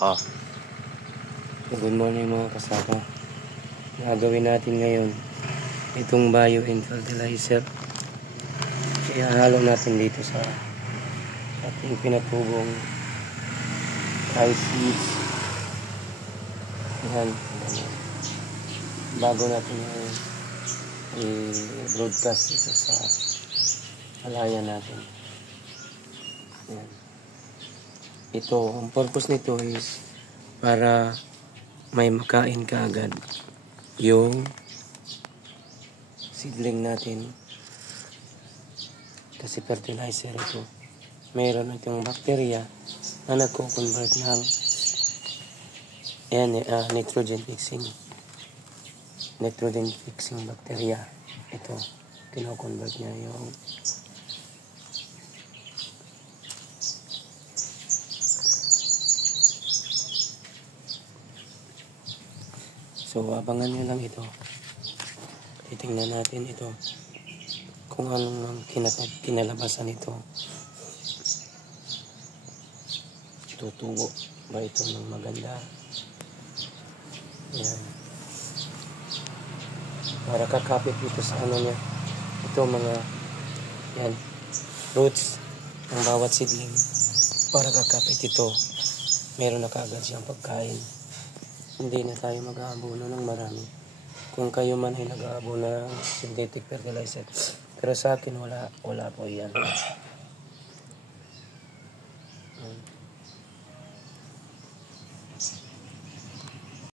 Oh. Good morning mga kasama. Gagawin natin ngayon itong bio and fertilizer. Ihalo natin dito sa ating pinatubong rice seeds. Yan. Bago natin i-broadcast ito sa halayan natin. Yan. Ito, ang purpose nito is para may makain ka agad yung seedling natin, kasi fertilizer ito. Mayroon itong bacteria na nagko-convert ng nitrogen fixing bacteria. Ito, kino-convert niya yung so abangan nyo lang ito. Titingnan natin ito kung anong kinalabasan ito. Tutubo ba ito ng maganda? Yan. Para kakapit dito sa ano niya. Ito mga yan, roots ng bawat seedling. Para kakapit ito, meron na kaagad siyang pagkain. Hindi na tayo mag-aabono ng marami. Kung kayo man ay nag-aabono ng synthetic fertilizer. Pero sa akin wala po yan.